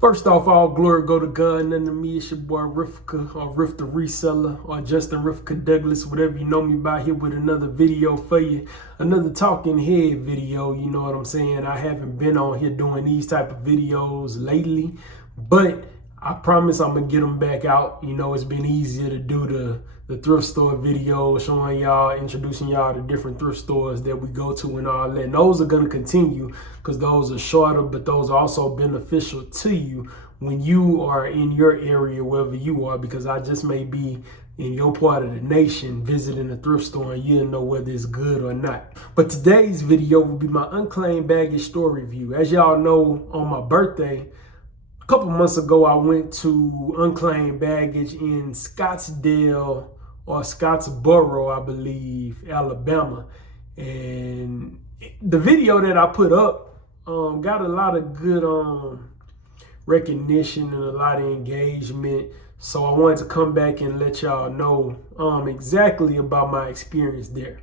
First off, all glory go to God, none to me. It's your boy Rifka, or Riff the Reseller, or Justin Rifka Douglas, whatever you know me by, here with another video for you. Another talking head video, you know what I'm saying? I haven't been on here doing these type of videos lately, but I promise I'm gonna get them back out. You know, it's been easier to do the thrift store video, showing y'all, introducing y'all to different thrift stores that we go to and all that. And those are gonna continue because those are shorter, but those are also beneficial to you when you are in your area, wherever you are, because I just may be in your part of the nation visiting a thrift store and you'll know whether it's good or not. But today's video will be my Unclaimed Baggage store review. As y'all know, on my birthday, a couple months ago, I went to Unclaimed Baggage in Scottsdale, or Scottsboro, I believe, Alabama. And the video that I put up got a lot of good recognition and a lot of engagement. So I wanted to come back and let y'all know exactly about my experience there.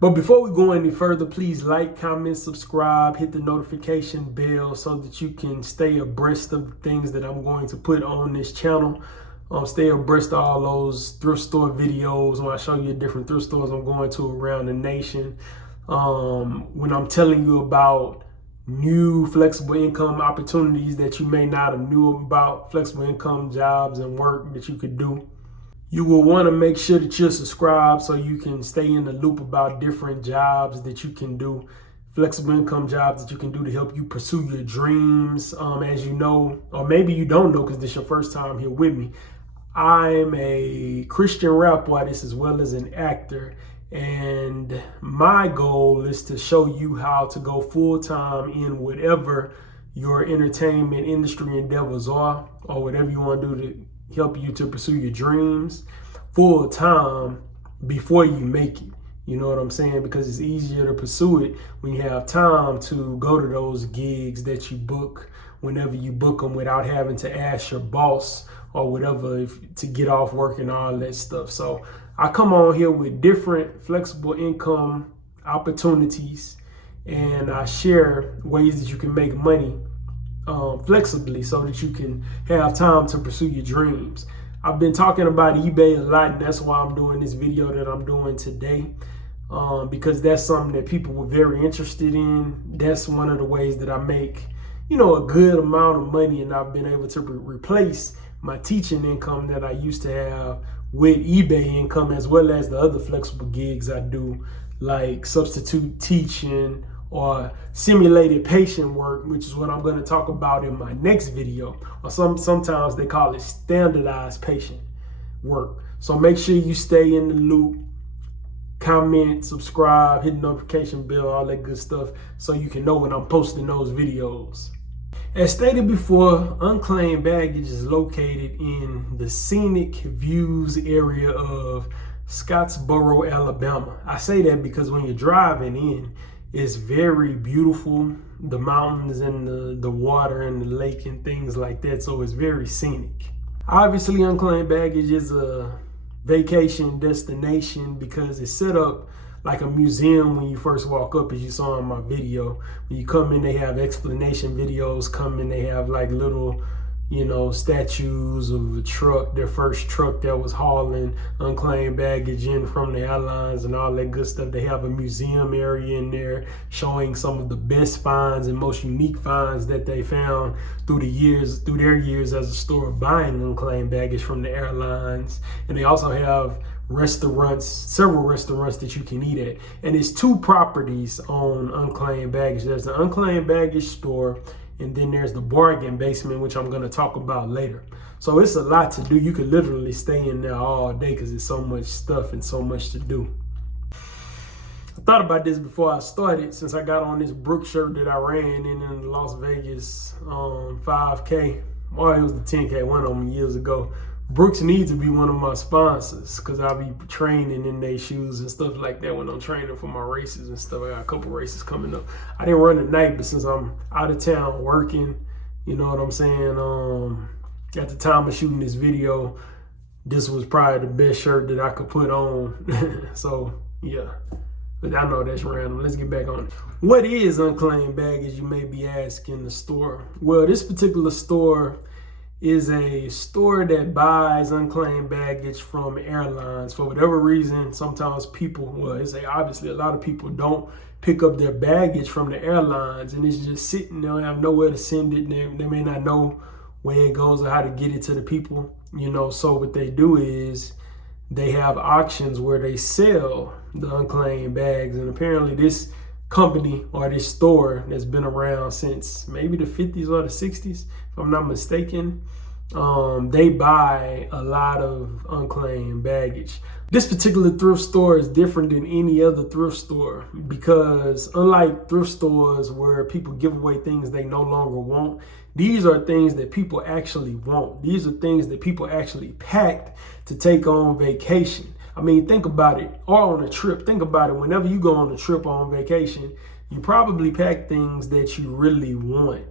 But before we go any further, please like, comment, subscribe, hit the notification bell so that you can stay abreast of the things that I'm going to put on this channel. Stay abreast of all those thrift store videos when I show you different thrift stores I'm going to around the nation. When I'm telling you about new flexible income opportunities that you may not have knew about, flexible income jobs and work that you could do. You will want to make sure that you're subscribed so you can stay in the loop about different jobs that you can do, flexible income jobs that you can do to help you pursue your dreams. As you know, or maybe you don't know because this is your first time here with me, I'm a Christian rap artist as well as an actor. And my goal is to show you how to go full-time in whatever your entertainment industry endeavors are, or whatever you want to do to help you to pursue your dreams full-time before you make it. You know what I'm saying? Because it's easier to pursue it when you have time to go to those gigs that you book whenever you book them without having to ask your boss or whatever to get off work and all that stuff. So I come on here with different flexible income opportunities, and I share ways that you can make money flexibly so that you can have time to pursue your dreams. I've been talking about eBay a lot, and that's why I'm doing this video that I'm doing today, because that's something that people were very interested in. That's one of the ways that I make, you know, a good amount of money, and I've been able to replace my teaching income that I used to have with eBay income, as well as the other flexible gigs I do, like substitute teaching or simulated patient work, which is what I'm going to talk about in my next video. Or sometimes they call it standardized patient work. So make sure you stay in the loop, comment, subscribe, hit the notification bell, all that good stuff, so you can know when I'm posting those videos. As stated before, Unclaimed Baggage is located in the scenic views area of Scottsboro, Alabama. I say that because when you're driving in, it's very beautiful, the mountains and the water and the lake and things like that, so it's very scenic. Obviously, Unclaimed Baggage is a vacation destination because it's set up like a museum when you first walk up, as you saw in my video. When you come in, they have explanation videos come in. They have like little, you know, statues of a truck, their first truck that was hauling unclaimed baggage in from the airlines and all that good stuff. They have a museum area in there showing some of the best finds and most unique finds that they found through their years as a store buying unclaimed baggage from the airlines. And they also have restaurants, several restaurants that you can eat at. And it's two properties on Unclaimed Baggage. There's the Unclaimed Baggage store, and then there's the bargain basement, which I'm going to talk about later. So it's a lot to do. You could literally stay in there all day because there's so much stuff and so much to do. I thought about this before I started, since I got on this Brook shirt that I ran in the Las Vegas 5K, or it was the 10K, one of them years ago. Brooks needs to be one of my sponsors because I'll be training in their shoes and stuff like that when I'm training for my races and stuff. I got a couple races coming up. I didn't run tonight, but since I'm out of town working, you know what I'm saying? At the time of shooting this video, this was probably the best shirt that I could put on. So yeah, But I know that's random. Let's get back on it. What is unclaimed baggage, you may be asking the store? Well, this particular store is a store that buys unclaimed baggage from airlines. For whatever reason, sometimes people, well, it's obviously a lot of people don't pick up their baggage from the airlines, and it's just sitting there. They have nowhere to send it. They may not know where it goes or how to get it to the people, So what they do is they have auctions where they sell the unclaimed bags. And apparently this company or this store that's been around since maybe the 50s or the 60s, if I'm not mistaken, they buy a lot of unclaimed baggage. This particular thrift store is different than any other thrift store because unlike thrift stores where people give away things they no longer want, these are things that people actually want. These are things that people actually packed to take on vacation. I mean, think about it, or on a trip. Think about it. Whenever you go on a trip or on vacation, you probably pack things that you really want,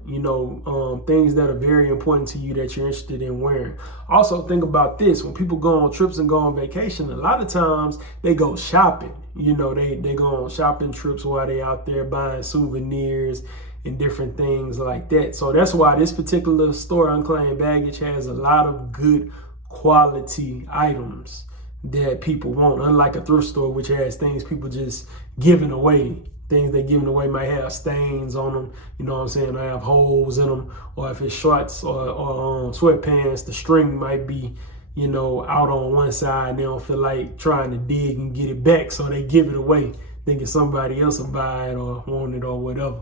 things that are very important to you that you're interested in wearing. Also, think about this. When people go on trips and go on vacation, a lot of times they go shopping. They go on shopping trips while they out there buying souvenirs and different things like that. So that's why this particular store, Unclaimed Baggage, has a lot of good quality items that people want. Unlike a thrift store, which has things people just giving away. Things they're giving away might have stains on them, They have holes in them, or if it's shorts or sweatpants, the string might be, out on one side and they don't feel like trying to dig and get it back, so they give it away, thinking somebody else will buy it or want it or whatever.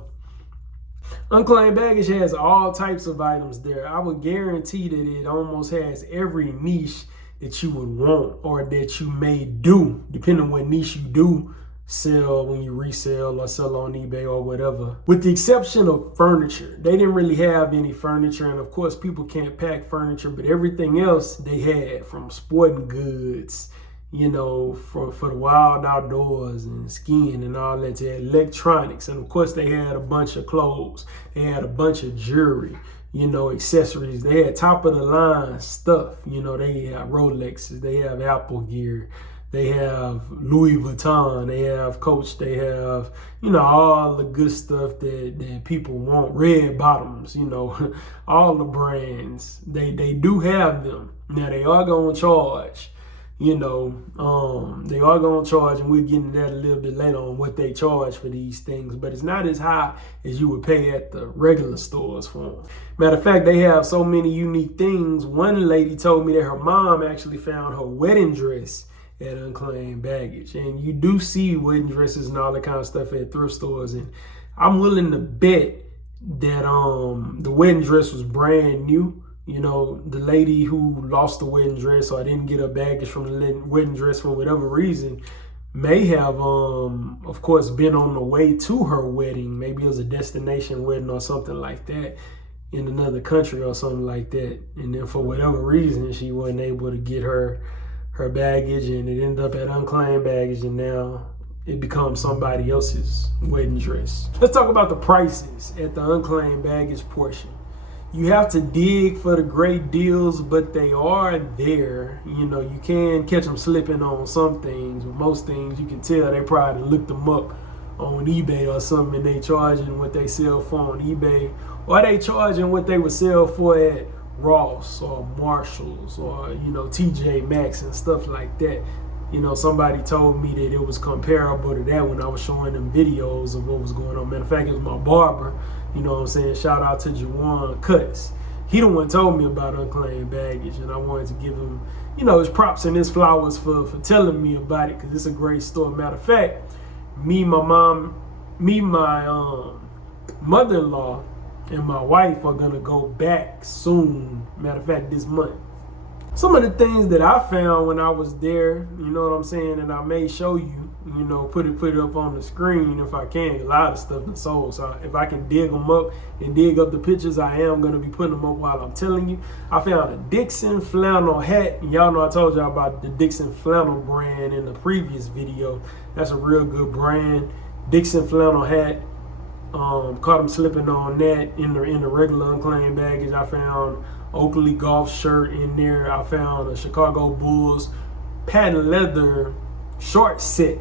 Unclaimed Baggage has all types of items there. I would guarantee that it almost has every niche that you would want or that you may do, depending on what niche you do sell when you resell or sell on eBay or whatever. With the exception of furniture. They didn't really have any furniture, and of course people can't pack furniture, but everything else they had, from sporting goods, for the wild outdoors and skiing and all that. They had electronics, and of course they had a bunch of clothes. They had a bunch of jewelry, accessories. They had top of the line stuff. They have Rolexes, they have Apple gear, they have Louis Vuitton, they have Coach, they have, all the good stuff that people want. Red bottoms, all the brands. They do have them. Now they are going to charge. They are going to charge, and we'll get into that a little bit later on what they charge for these things, but it's not as high as you would pay at the regular stores for them. Matter of fact, they have so many unique things. One lady told me that her mom actually found her wedding dress at Unclaimed Baggage, and you do see wedding dresses and all that kind of stuff at thrift stores, and I'm willing to bet that the wedding dress was brand new. The lady who lost the wedding dress or didn't get her baggage from the wedding dress for whatever reason may have, of course, been on the way to her wedding. Maybe it was a destination wedding or something like that in another country or something like that. And then for whatever reason, she wasn't able to get her baggage, and it ended up at Unclaimed Baggage, and now it becomes somebody else's wedding dress. Let's talk about the prices at the Unclaimed Baggage portion. You have to dig for the great deals, but they are there. You can catch them slipping on some things. But most things, you can tell they probably looked them up on eBay or something, and they charging what they sell for on eBay, or they charging what they would sell for at Ross or Marshalls or, TJ Maxx and stuff like that. Somebody told me that it was comparable to that when I was showing them videos of what was going on. Matter of fact, it was my barber. Shout out to Juwan Cuts. He the one told me about Unclaimed Baggage, and I wanted to give him, his props and his flowers for telling me about it, because it's a great store. Matter of fact, my mother-in-law and my wife are gonna go back soon. Matter of fact, this month. Some of the things that I found when I was there, and I may show you, put it up on the screen if I can. A lot of stuff is sold, so if I can dig them up and dig up the pictures, I am going to be putting them up while I'm telling you. I found a Dixon flannel hat. Y'all know I told y'all about the Dixon flannel brand in the previous video. That's a real good brand. Dixon flannel hat. Caught them slipping on that in the regular Unclaimed Baggage. I found Oakley golf shirt in there. I found a Chicago Bulls patent leather short set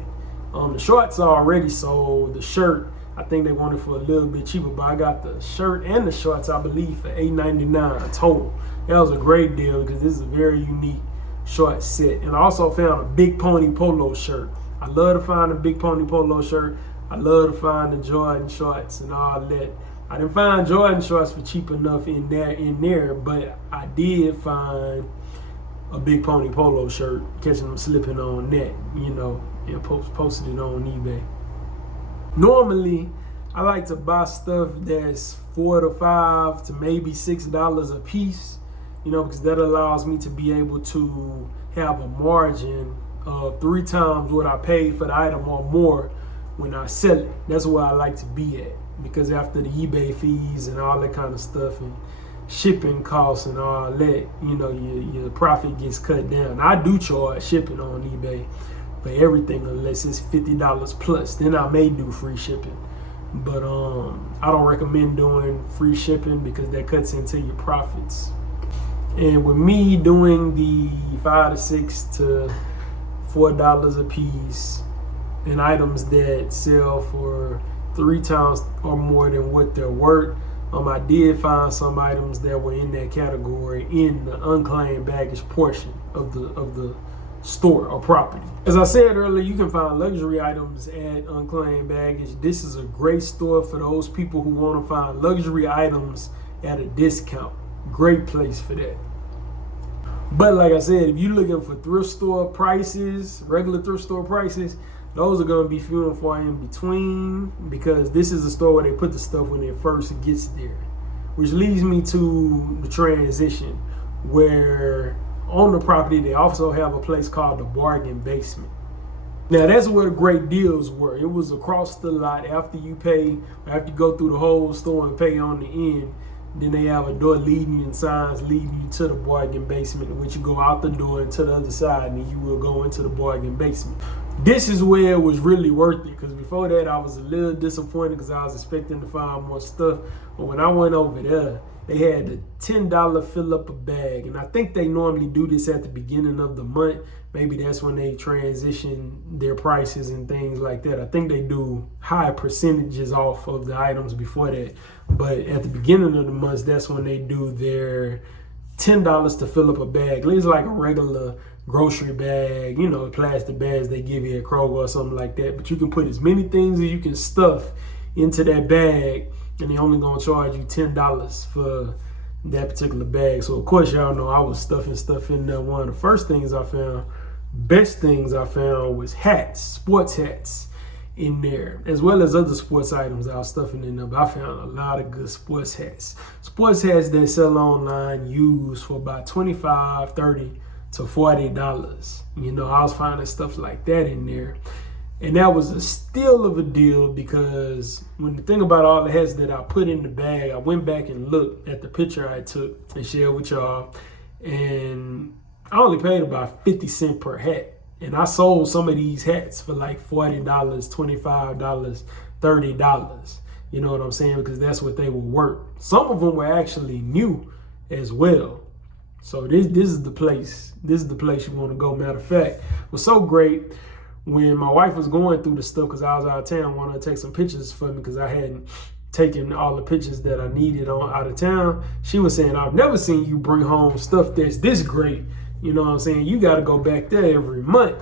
The shorts are already sold. The shirt, I think they want it for a little bit cheaper, but I got the shirt and the shorts, I believe, for $8.99 total. That was a great deal because this is a very unique short set. And I also found a Big Pony Polo shirt. I love to find a Big Pony Polo shirt. I love to find the Jordan shorts and all that. I didn't find Jordan shorts for cheap enough in there, but I did find a Big Pony Polo shirt, catching them slipping on that, and posted it on eBay. Normally, I like to buy stuff that's $4 to $5 to maybe $6 a piece, because that allows me to be able to have a margin of 3 times what I paid for the item or more when I sell it. That's where I like to be at, because after the eBay fees and all that kind of stuff and shipping costs and all that, your profit gets cut down. I do charge shipping on eBay for everything unless it's $50 plus. Then I may do free shipping. But I don't recommend doing free shipping because that cuts into your profits. And with me doing the $5 to $6 to $4 a piece and items that sell for 3 times or more than what they're worth, I did find some items that were in that category in the unclaimed baggage portion of the store or property. As I said earlier, you can find luxury items at Unclaimed Baggage. This is a great store for those people who want to find luxury items at a discount. Great place for that. But like I said, if you're looking for thrift store prices, regular thrift store prices, those are going to be few and far in between, because this is a store where they put the stuff when it first gets there. Which leads me to the transition, where on the property they also have a place called the Bargain Basement. Now that's where the great deals were. It was across the lot. After you go through the whole store and pay on the end, then they have a door leading you and signs leading you to the Bargain Basement, in which you go out the door and to the other side, and you will go into the Bargain Basement. This is where it was really worth it, because before that I was a little disappointed because I was expecting to find more stuff. But when I went over there, they had the $10 fill up a bag. And I think they normally do this at the beginning of the month. Maybe that's when they transition their prices and things like that. I think they do high percentages off of the items before that. But at the beginning of the month, that's when they do their $10 to fill up a bag. It's like a regular grocery bag, plastic bags they give you at Kroger or something like that. But you can put as many things as you can stuff into that bag, and they're only gonna charge you $10 for that particular bag. So of course y'all know I was stuffing stuff in there. One of the first things I found, best things I found, was hats, sports hats in there, as well as other sports items I was stuffing in there. But I found a lot of good sports hats. Sports hats that sell online used for about $25, $30 to $40. I was finding stuff like that in there. And that was a steal of a deal, because when the thing about all the hats that I put in the bag, I went back and looked at the picture I took and shared with y'all, and I only paid about 50 cents per hat. And I sold some of these hats for like $40, $25, $30. You know what I'm saying? Because that's what they were worth. Some of them were actually new as well. So this is the place. This is the place you want to go. Matter of fact, it was so great when my wife was going through the stuff, because I was out of town, wanted to take some pictures for me because I hadn't taken all the pictures that I needed on out of town. She was saying, I've never seen you bring home stuff that's this great. You know what I'm saying? You got to go back there every month.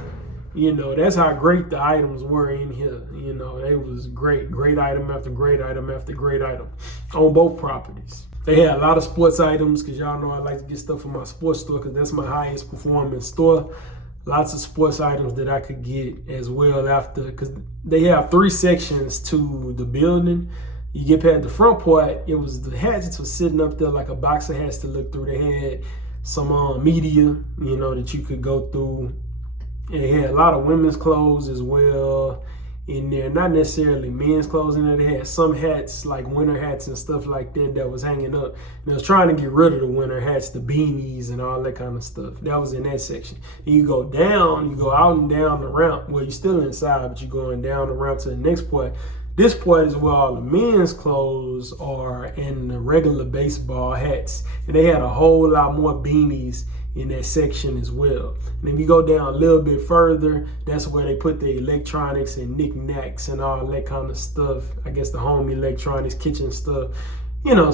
That's how great the items were in here. It was great. Great item after great item after great item on both properties. They had a lot of sports items, because y'all know I like to get stuff from my sports store, because that's my highest performing store. Lots of sports items that I could get as well after, because they have 3 sections to the building. You get past the front part, it was the hats was sitting up there like a box of hats to look through. They had some media, that you could go through. And they had a lot of women's clothes as well in there. Not necessarily men's clothes in there. They had some hats, like winter hats and stuff like that was hanging up. And I was trying to get rid of the winter hats, the beanies and all that kind of stuff. That was in that section. And you go down, you go out and down the ramp. Well, you're still inside, but you're going down the ramp to the next part. This part is where all the men's clothes are and the regular baseball hats. And they had a whole lot more beanies in that section as well. And if you go down a little bit further, that's where they put the electronics and knickknacks and all that kind of stuff. I guess the home electronics, kitchen stuff,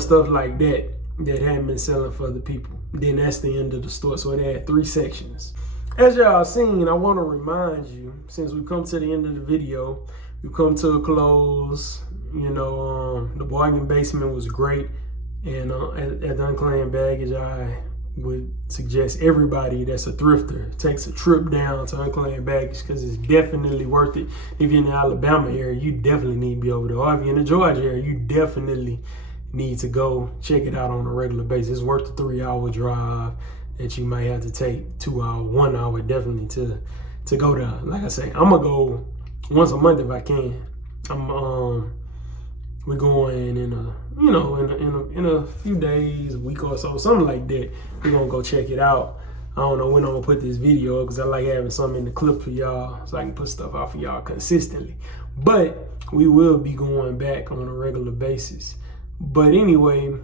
stuff like that hadn't been selling for the people. Then that's the end of the store. So it had 3 sections. As y'all seen, I want to remind you, since we've come to the end of the video, we've come to a close. The bargain basement was great. And at the Unclaimed Baggage, I would suggest everybody that's a thrifter takes a trip down to Unclaimed Baggage, because it's definitely worth it. If you're in the Alabama area, you definitely need to be over there. Or if you're in the Georgia area, you definitely need to go check it out on a regular basis. It's worth the 3-hour drive that you might have to take, 2 hours, 1 hour definitely to go there. Like I say, I'm gonna go once a month if I can. We're going in a few days, a week or so, something like that. We're gonna go check it out. I don't know when I'm gonna put this video up, because I like having something in the clip for y'all so I can put stuff out for y'all consistently. But we will be going back on a regular basis. But anyway,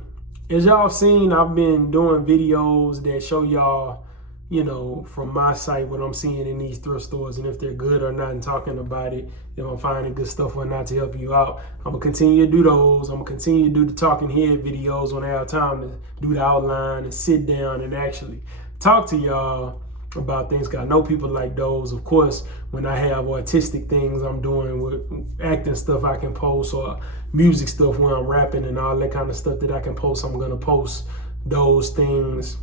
as y'all seen, I've been doing videos that show y'all, from my site, what I'm seeing in these thrift stores and if they're good or not, and talking about it, if I'm finding good stuff or not to help you out. I'm gonna continue to do those. I'm gonna continue to do the talking head videos when I have time to do the outline and sit down and actually talk to y'all about things, because I know people like those. Of course, when I have artistic things I'm doing with acting stuff I can post, or music stuff where I'm rapping and all that kind of stuff that I can post, I'm gonna post those things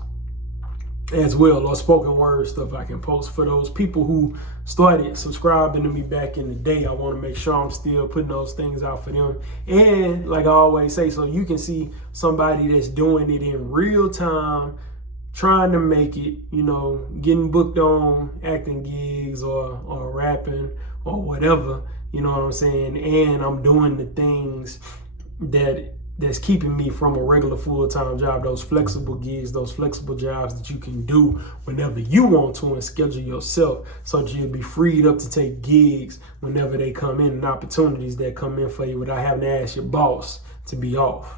as well, or spoken word stuff I can post. For those people who started subscribing to me back in the day, I want to make sure I'm still putting those things out for them. And like I always say, so you can see somebody that's doing it in real time, trying to make it, getting booked on acting gigs or rapping or whatever, you know what I'm saying? And I'm doing the things that's keeping me from a regular full-time job, those flexible gigs, those flexible jobs that you can do whenever you want to and schedule yourself, so that you'll be freed up to take gigs whenever they come in, and opportunities that come in for you without having to ask your boss to be off.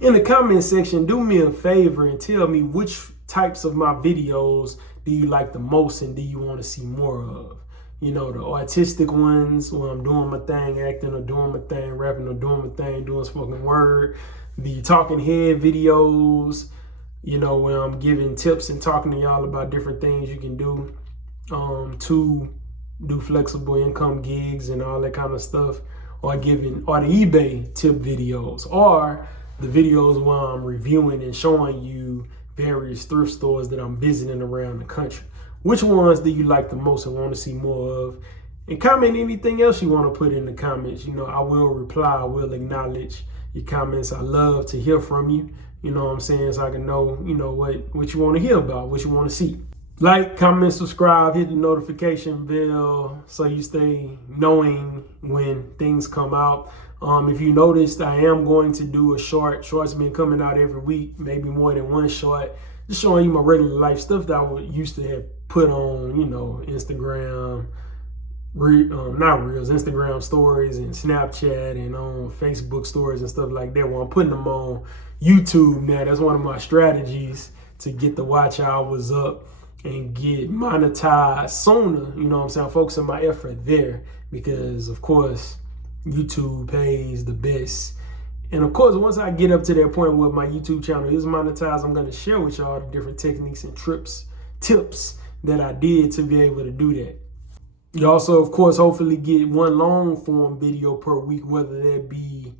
In the comment section, do me a favor and tell me which types of my videos do you like the most and do you want to see more of. The artistic ones where I'm doing my thing, acting, or doing my thing, rapping, or doing my thing, doing spoken word. The talking head videos, where I'm giving tips and talking to y'all about different things you can do to do flexible income gigs and all that kind of stuff. Or the eBay tip videos, or the videos where I'm reviewing and showing you various thrift stores that I'm visiting around the country. Which ones do you like the most and want to see more of? And comment anything else you want to put in the comments. I will reply. I will acknowledge your comments. I love to hear from you. You know what I'm saying? So I can know, what you want to hear about, what you want to see. Like, comment, subscribe, hit the notification bell so you stay knowing when things come out. If you noticed, I am going to do a short. Shorts been coming out every week, maybe more than one short. Just showing you my regular life stuff that I used to have put on, Instagram, not Reels, Instagram stories and Snapchat and on Facebook stories and stuff like that. Well, I'm putting them on YouTube now. That's one of my strategies to get the watch hours up and get monetized sooner. I'm focusing my effort there because, of course, YouTube pays the best. And of course, once I get up to that point where my YouTube channel is monetized, I'm going to share with y'all the different techniques and tips that I did to be able to do that. You also, of course, hopefully get one long form video per week, whether that be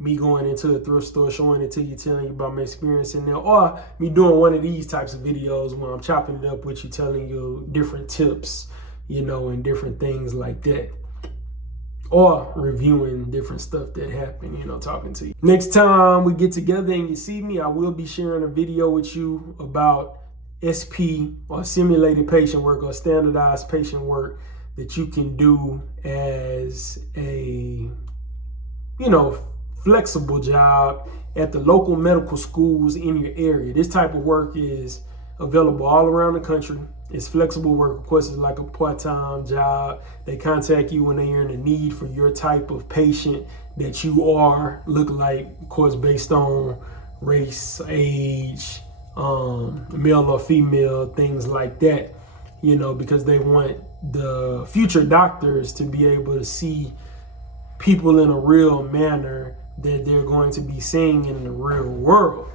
me going into a thrift store, showing it to you, telling you about my experience in there, or me doing one of these types of videos where I'm chopping it up with you, telling you different tips, and different things like that. Or reviewing different stuff that happened, talking to you. Next time we get together and you see me, I will be sharing a video with you about SP, or simulated patient work, or standardized patient work that you can do as a, flexible job at the local medical schools in your area. This type of work is available all around the country. It's flexible work. Of course, it's like a part-time job. They contact you when they are in a need for your type of patient that you look like, of course, based on race, age, male or female, things like that, because they want the future doctors to be able to see people in a real manner that they're going to be seeing in the real world.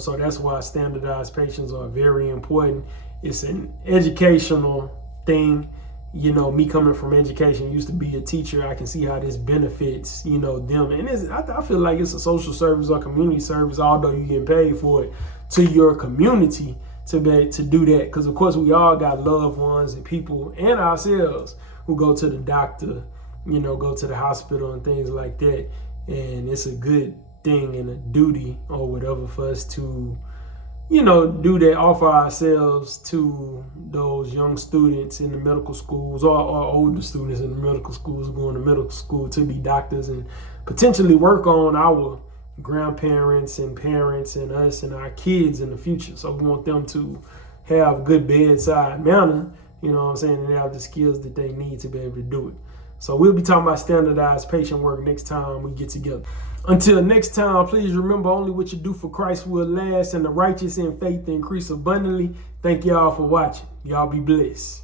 So that's why standardized patients are very important. It's an educational thing. Me coming from education, used to be a teacher, I can see how this benefits, them. And I feel like it's a social service or community service, although you get paid for it, to your community to do that. Because, of course, we all got loved ones and people and ourselves who go to the doctor, go to the hospital and things like that. And it's a good thing and a duty or whatever for us to do that, offer ourselves to those young students in the medical schools or older students in the medical schools going to medical school to be doctors and potentially work on our grandparents and parents and us and our kids in the future. So we want them to have good bedside manner, and have the skills that they need to be able to do it. So we'll be talking about standardized patient work next time we get together. Until next time, please remember only what you do for Christ will last, and the righteous in faith increase abundantly. Thank y'all for watching. Y'all be blessed.